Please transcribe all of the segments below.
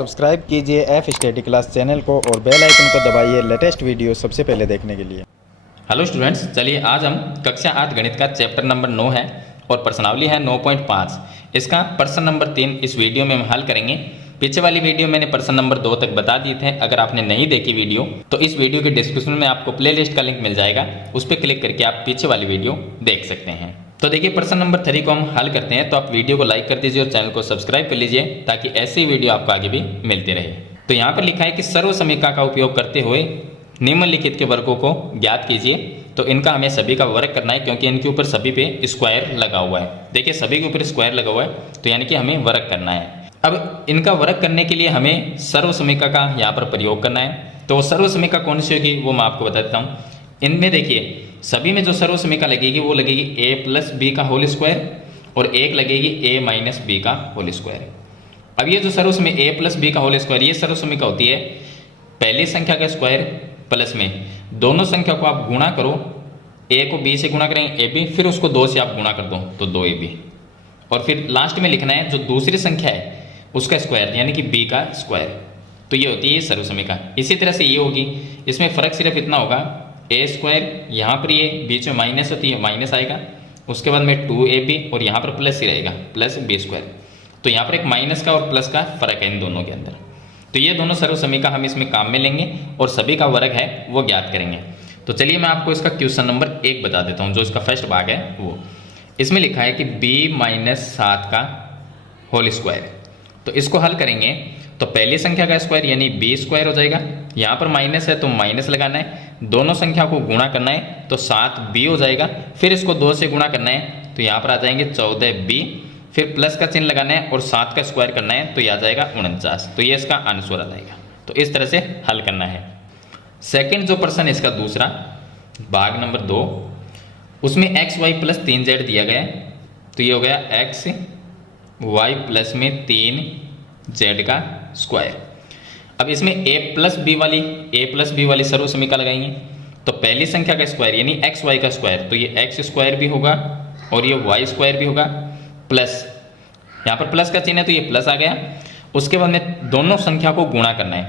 Subscribe कीजिए F study class channel को और बेल आइकन को दबाइए लेटेस्ट वीडियो सबसे पहले देखने के लिए। हेलो स्टूडेंट्स, चलिए आज हम कक्षा 8 गणित का चैप्टर नंबर 9 है और प्रश्नावली है 9.5। इसका प्रश्न नंबर 3 इस वीडियो में हम हल करेंगे। पीछे वाली वीडियो मैंने प्रश्न नंबर 2 तक बता दिए थे। अगर आपने नहीं देखी वीडियो तो इस वीडियो के डिस्क्रिप्शन में आपको प्लेलिस्ट का लिंक मिल जाएगा, उस पर क्लिक करके आप पीछे वाली वीडियो देख सकते हैं। तो देखिए प्रश्न नंबर 3 को हम हल करते हैं। तो आप वीडियो को लाइक कर दीजिए और चैनल को सब्सक्राइब कर लीजिए ताकि ऐसी वीडियो आपको आगे भी मिलती रहे। तो यहाँ पर लिखा है कि सर्व समीकरण का उपयोग करते हुए निम्नलिखित के वर्गों को ज्ञात कीजिए। तो इनका हमें सभी का वर्ग करना है क्योंकि इनके ऊपर सभी पे स्क्वायर लगा हुआ है। देखिए सभी के ऊपर स्क्वायर लगा हुआ है तो यानी कि हमें वर्ग करना है। अब इनका वर्ग करने के लिए हमें सर्व समीकरण का यहाँ पर प्रयोग करना है। तो सर्व समीकरण कौन सी होगी वो मैं आपको बता देता हूँ। इनमें देखिए सभी में जो सर्व समीकरण लगेगी वो लगेगी a प्लस बी का होल स्क्वायर और एक लगेगी a माइनस बी का होल स्क्वायर। अब ये जो सर्व समीकरण a प्लस बी का होल स्क्वायर ये सर्व समीकरण होती है पहली संख्या का स्क्वायर प्लस में दोनों संख्या को आप गुणा करो। a को b से गुणा करेंगे ab, फिर उसको 2 से आप गुणा कर दो तो 2ab और फिर लास्ट में लिखना है जो दूसरी संख्या है उसका स्क्वायर यानी कि b का स्क्वायर। तो ये होती है सर्व समीकरण। इसी तरह से ये होगी, इसमें फर्क सिर्फ इतना होगा a स्क्वायर यहाँ पर ये बीच में माइनस होती है माइनस आएगा, उसके बाद में 2ab और यहाँ पर प्लस ही रहेगा प्लस b स्क्वायर। तो यहाँ पर एक माइनस का और प्लस का फर्क है इन दोनों के अंदर। तो ये दोनों सर्व समीकरण हम इसमें काम में लेंगे और सभी का वर्ग है वो ज्ञात करेंगे। तो चलिए मैं आपको इसका क्वेश्चन नंबर 1 बता देता हूँ जो इसका फर्स्ट भाग है वो। इसमें लिखा है कि b माइनस 7 का होल स्क्वायर। तो इसको हल करेंगे तो पहली संख्या का स्क्वायर यानी b स्क्वायर हो जाएगा। यहाँ पर माइनस है तो माइनस लगाना है, दोनों संख्या को गुणा करना है तो 7b हो जाएगा। फिर इसको 2 से गुणा करना है तो यहाँ पर आ जाएंगे 14b, फिर प्लस का चिन्ह लगाना है और 7 का स्क्वायर करना है तो यह आ जाएगा 49। तो ये इसका आंसर आ जाएगा। तो इस तरह से हल करना है। सेकंड जो प्रश्न है इसका दूसरा भाग नंबर 2, उसमें एक्स वाई प्लस 3z दिया गया है। तो ये हो गया एक्स वाई प्लस में 3z का स्क्वायर। अब इसमें a प्लस बी वाली सर्व समीकरण लगाएंगे। तो पहली संख्या का स्क्वायर यानी एक्स वाई का स्क्वायर, तो ये एक्स स्क्वायर भी होगा और ये वाई स्क्वायर भी होगा प्लस यहाँ पर प्लस का चिन्ह है तो ये प्लस आ गया। उसके बाद में दोनों संख्या को गुणा करना है।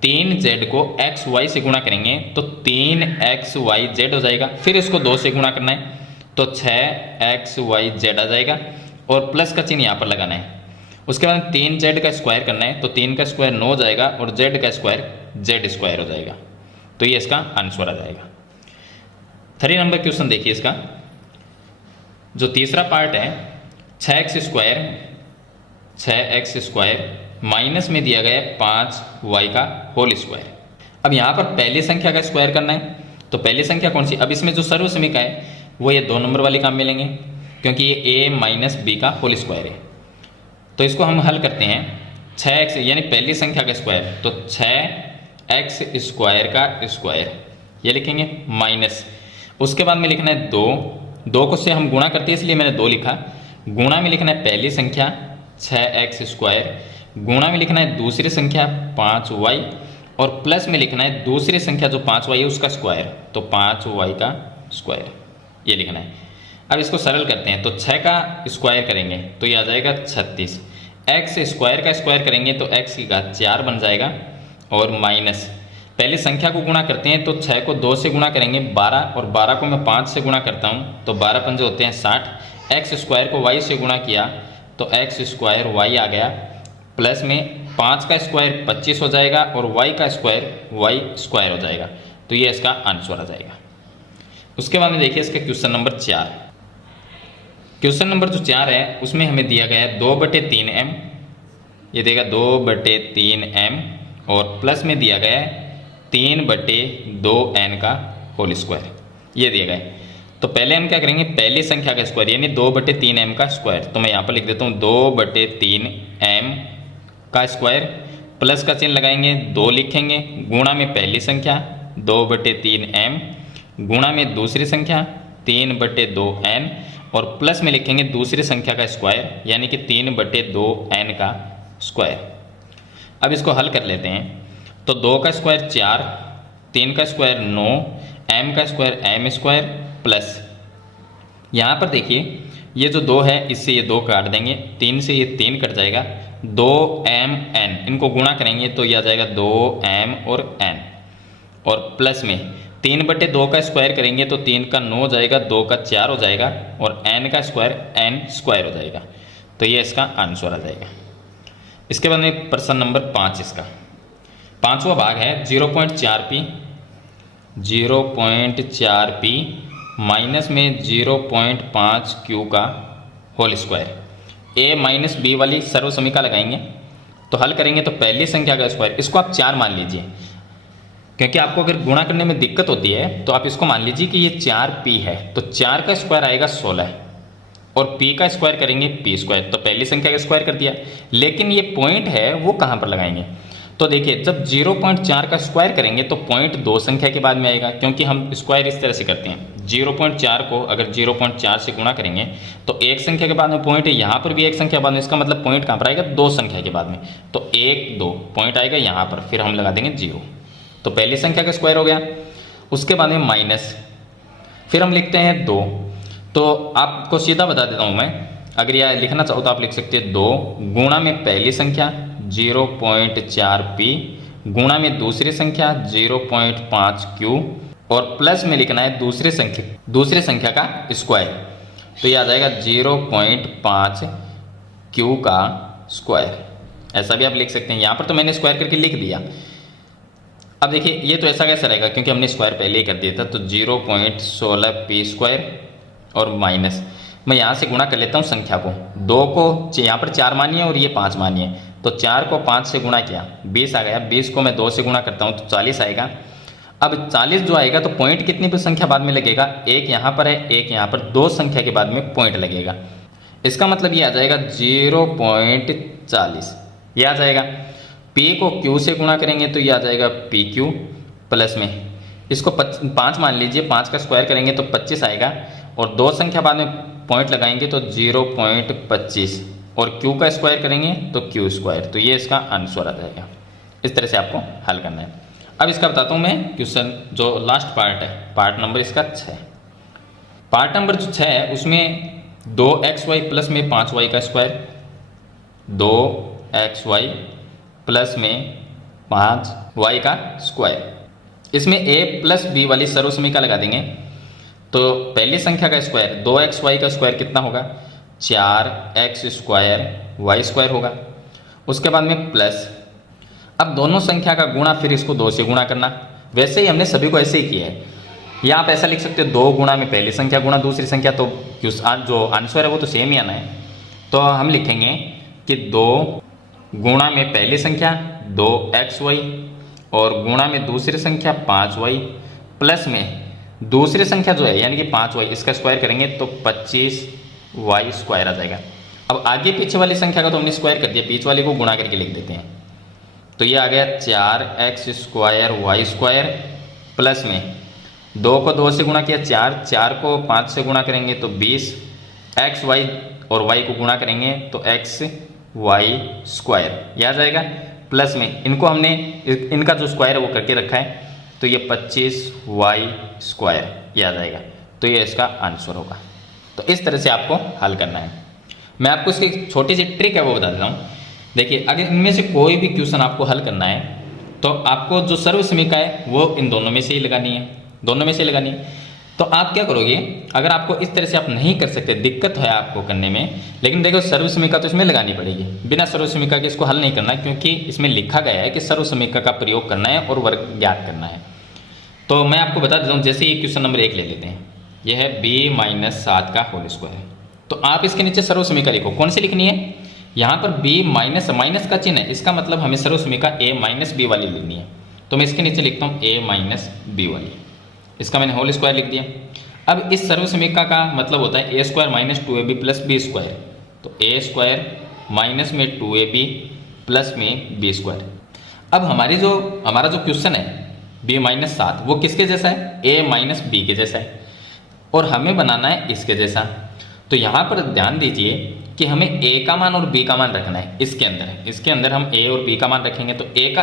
3z को एक्स वाई से गुणा करेंगे तो 3xyz हो जाएगा। फिर इसको 2 से गुणा करना है तो 6xyz आ जाएगा और प्लस का चिन्ह यहाँ पर लगाना है। उसके बाद 3z का स्क्वायर करना है तो 3 का स्क्वायर 9 हो जाएगा और z का स्क्वायर z स्क्वायर हो जाएगा। तो ये इसका आंसर आ जाएगा। 3 नंबर क्वेश्चन देखिए इसका जो तीसरा पार्ट है 6x स्क्वायर माइनस में दिया गया है 5y का होल स्क्वायर। अब यहाँ पर पहली संख्या का स्क्वायर करना है। तो पहली संख्या कौन सी, अब इसमें जो सर्व समीकरण है वो ये 2 नंबर वाली काम में लेंगे क्योंकि ये a माइनस बी का होल स्क्वायर है। तो इसको हम हल करते हैं 6x यानी पहली संख्या का स्क्वायर तो 6x स्क्वायर का स्क्वायर ये लिखेंगे माइनस। उसके बाद में लिखना है 2 को से हम गुणा करते हैं इसलिए मैंने 2 लिखा। गुणा में लिखना है पहली संख्या 6x स्क्वायर, गुणा में लिखना है दूसरी संख्या 5y और प्लस में लिखना है दूसरी संख्या जो 5y है उसका स्क्वायर तो 5y का स्क्वायर ये लिखना है। अब इसको सरल करते हैं तो 6 का स्क्वायर करेंगे तो ये आ जाएगा 36। x स्क्वायर का स्क्वायर करेंगे तो x की घात 4 बन जाएगा और माइनस पहली संख्या को गुणा करते हैं तो 6 को 2 से गुणा करेंगे 12 और 12 को मैं 5 से गुणा करता हूँ तो 12 पंजे होते हैं 60। x स्क्वायर को y से गुणा किया तो x स्क्वायर y आ गया प्लस में 5 का स्क्वायर 25 हो जाएगा और y का स्क्वायर y स्क्वायर हो जाएगा। तो ये इसका आंसर आ जाएगा। उसके बाद में देखिए इसका क्वेश्चन नंबर 4। क्वेश्चन नंबर जो 4 है उसमें हमें दिया गया है 2/3m, ये देगा 2/3m और प्लस में दिया गया है 3/2n का होल स्क्वायर ये दिया गया है। तो पहले हम क्या करेंगे पहली संख्या का स्क्वायर यानी 2/3m का स्क्वायर। तो मैं यहाँ पर लिख देता हूँ 2/3m का स्क्वायर, प्लस का चिन्ह लगाएंगे 2 लिखेंगे, गुणा में पहली संख्या 2/3m, गुणा में दूसरी संख्या 3/2n और प्लस में लिखेंगे दूसरी संख्या का स्क्वायर यानी कि 3/2n का स्क्वायर। अब इसको हल कर लेते हैं तो 2 का स्क्वायर 4, 3 का स्क्वायर 9, m का स्क्वायर m स्क्वायर प्लस यहाँ पर देखिए ये जो 2 है इससे ये 2 काट देंगे, 3 से ये 3 कट जाएगा, 2mn, इनको गुणा करेंगे तो ये आ जाएगा 2m और n, और प्लस में 3/2 का स्क्वायर करेंगे तो 3 का 9 हो जाएगा, 2 का 4 हो जाएगा, और n का स्क्वायर n स्क्वायर हो जाएगा। तो ये इसका आंसर आ जाएगा। इसके बाद में प्रश्न नंबर 5, इसका 5वां भाग है 0.4p, 0.4p माइनस में 0.5q का whole square. a minus B वाली सर्व समीकरण लगाएंगे तो हल करेंगे तो पहली संख्या का स्क्वायर, इसको आप 4 मान लीजिए, क्योंकि आपको अगर गुणा करने में दिक्कत होती है तो आप इसको मान लीजिए कि ये 4p है, तो 4 का स्क्वायर आएगा 16, और p का स्क्वायर करेंगे p स्क्वायर, तो पहली संख्या का स्क्वायर कर दिया। लेकिन ये पॉइंट है वो कहाँ पर लगाएंगे, तो देखिए जब 0.4 का स्क्वायर करेंगे तो पॉइंट 2 संख्या के बाद में आएगा, क्योंकि हम स्क्वायर इस तरह से करते हैं, 0.4 को अगर 0.4 से गुणा करेंगे तो एक संख्या के बाद में पॉइंट है, यहाँ पर भी एक संख्या बाद में, इसका मतलब पॉइंट कहाँ पर आएगा, 2 संख्या के बाद में, तो 1 2 पॉइंट आएगा यहाँ पर, फिर हम लगा देंगे 0, तो पहली संख्या का स्क्वायर हो गया। उसके बाद में माइनस, फिर हम लिखते हैं 2, तो आपको सीधा बता देता हूँ मैं, अगर यह लिखना चाहो तो आप लिख सकते हैं 2 गुणा में पहली संख्या 0.4p गुणा में दूसरी संख्या 0.5q, और प्लस में लिखना है दूसरी संख्या का स्क्वायर, तो ये आ जाएगा 0.5q का स्क्वायर। ऐसा भी आप लिख सकते हैं, यहाँ पर तो मैंने स्क्वायर करके लिख दिया। अब देखिए ये तो ऐसा कैसे रहेगा, क्योंकि हमने स्क्वायर पहले ही कर दिया था, तो 0.16p स्क्वायर और माइनस, मैं यहाँ से गुणा कर लेता हूँ संख्या को, 2 को यहाँ पर 4 मानिए और ये 5 मानिए, तो 4 को 5 से गुणा किया 20 आ गया, 20 को मैं 2 से गुणा करता हूँ तो 40 आएगा। अब 40 जो आएगा तो पॉइंट कितनी पर संख्या बाद में लगेगा, एक यहाँ पर है एक यहाँ पर, 2 संख्या के बाद में पॉइंट लगेगा, इसका मतलब ये आ जाएगा 0.40, ये आ जाएगा। p को q से गुणा करेंगे तो ये आ जाएगा pq, प्लस में इसको 5 मान लीजिए, 5 का स्क्वायर करेंगे तो 25 आएगा, और 2 संख्या बाद में पॉइंट लगाएंगे तो 0.25, और q का स्क्वायर करेंगे तो q स्क्वायर, तो ये इसका आंसर आ जाएगा। इस तरह से आपको हल करना है। अब इसका बताता हूँ मैं क्वेश्चन, जो लास्ट पार्ट है, पार्ट नंबर इसका 6, पार्ट नंबर जो 6 है उसमें 2xy प्लस में 5y का स्क्वायर, 2xy प्लस में 5y का स्क्वायर, इसमें a प्लस b वाली सर्व समीकरण लगा देंगे, तो पहली संख्या का स्क्वायर 2xy का स्क्वायर कितना होगा, 4x स्क्वायर y स्क्वायर होगा। उसके बाद में प्लस, अब दोनों संख्या का गुणा, फिर इसको 2 से गुणा करना, वैसे ही हमने सभी को ऐसे ही किया है, या आप ऐसा लिख सकते हो 2 गुणा में पहली संख्या गुणा दूसरी संख्या, तो जो आंसर है वो तो सेम ही आना है। तो हम लिखेंगे कि 2 गुणा में पहली संख्या 2xy और गुणा में दूसरी संख्या 5y, प्लस में दूसरी संख्या जो है यानी कि 5y, इसका स्क्वायर करेंगे तो 25y स्क्वायर आ जाएगा। अब आगे पीछे वाली संख्या का तो हमने स्क्वायर कर दिया, बीच वाली को गुणा करके लिख देते हैं, तो ये आ गया 4x square y square, plus में 2 को 2 से गुणा किया 4 को 5 से गुणा करेंगे तो 20, x y और y को गुणा करेंगे तो x y स्क्वायर, यह आ जाएगा। प्लस में इनको हमने इनका जो स्क्वायर है वो करके रखा है, तो ये 25y स्क्वायर, यह आ जाएगा, तो ये इसका आंसर होगा। तो इस तरह से आपको हल करना है। मैं आपको इसकी छोटी सी ट्रिक है वो बता देता हूँ। देखिए अगर इनमें से कोई भी क्वेश्चन आपको हल करना है तो आपको जो सर्व समीकरण है वो इन दोनों में से ही लगानी है, दोनों में से लगानी है। तो आप क्या करोगे, अगर आपको इस तरह से आप नहीं कर सकते, दिक्कत है आपको करने में, लेकिन देखो सर्व समीकरण तो इसमें लगानी पड़ेगी, बिना सर्व समीकरण के इसको हल नहीं करना, क्योंकि इसमें लिखा गया है कि सर्व समीकरण का प्रयोग करना है और वर्ग ज्ञात करना है। तो मैं आपको बता देता हूँ, जैसे ये क्वेश्चन नंबर 1 ले लेते हैं, यह है b-7 का होल स्क्वायर, तो आप इसके नीचे सर्व समीकरण लिखो, कौन सी लिखनी है, यहाँ पर b माइनस का चिन्ह है, इसका मतलब हमें सर्व समीकरण a माइनस b वाली लिखनी है, तो मैं इसके नीचे लिखता हूँ a माइनस b वाली, इसका मैंने होल स्क्वायर लिख दिया। अब इस सर्व समीकरण का मतलब होता है a square minus 2ab plus b square, तो a स्क्वायर माइनस में 2ab प्लस में b स्क्वायर। अब हमारा जो क्वेश्चन है b-7 वो किसके जैसा है, a माइनस b के जैसा है, और हमें बनाना है इसके जैसा। तो यहाँ पर ध्यान दीजिए कि हमें a का मान और b का मान रखना है इसके अंदर हम a और b का मान रखेंगे, तो a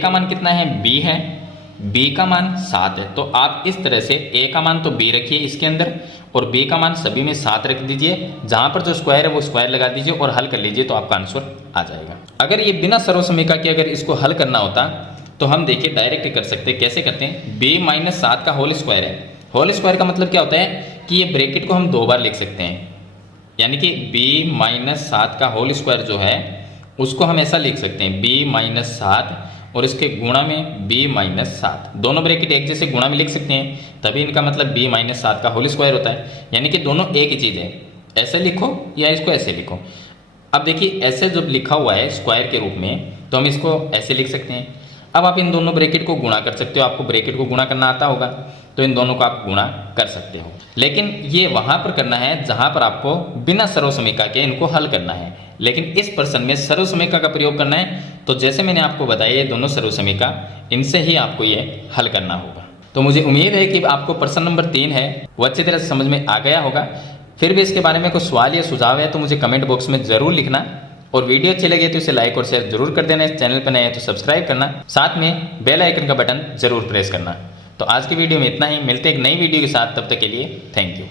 का मान कितना है, b है, b का मान 7 है, तो आप इस तरह से a का मान तो b रखिए इसके अंदर, और b का मान सभी में 7 रख दीजिए, जहां पर जो स्क्वायर है वो स्क्वायर लगा दीजिए और हल कर लीजिए तो आपका आंसर आ जाएगा। अगर ये बिना सर्वसमीका के अगर इसको हल करना होता तो हम देखिए डायरेक्ट कर सकते हैं। कैसे करते हैं, b-7 का होल स्क्वायर है। होल स्क्वायर का मतलब क्या होता है कि ये ब्रैकेट को हम 2 बार लिख सकते हैं, यानी कि b-7 का होल स्क्वायर जो है उसको हम ऐसा लिख सकते हैं b-7 और इसके गुणा में b-7, दोनों ब्रैकेट एक जैसे गुणा में लिख सकते हैं, तभी इनका मतलब b-7 का होल स्क्वायर होता है, यानी कि दोनों एक ही चीज़ है। ऐसे लिखो या इसको ऐसे लिखो। अब देखिए ऐसे जब लिखा हुआ है स्क्वायर के रूप में तो हम इसको ऐसे लिख सकते हैं। अब आप इन दोनों ब्रैकेट को गुणा कर सकते हो, आपको ब्रैकेट को गुणा करना आता होगा तो इन दोनों को आप गुणा कर सकते हो, लेकिन ये वहां पर करना है जहां पर आपको बिना सर्वसमीका के इनको हल करना है। लेकिन इस प्रश्न में सर्वसमीका का प्रयोग करना है, तो जैसे मैंने आपको बताया ये दोनों सर्वसमीका, इनसे ही आपको ये हल करना होगा। तो मुझे उम्मीद है कि आपको प्रश्न नंबर 3 है वो अच्छी तरह से समझ में आ गया होगा। फिर भी इसके बारे में कोई सवाल या सुझाव है तो मुझे कमेंट बॉक्स में जरूर लिखना, और वीडियो अच्छी लगे तो इसे लाइक और शेयर जरूर कर देना। इस चैनल पर नए हैं तो सब्सक्राइब करना, साथ में बेल आइकन का बटन जरूर प्रेस करना। तो आज की वीडियो में इतना ही, मिलते हैं एक नई वीडियो के साथ, तब तक के लिए थैंक यू।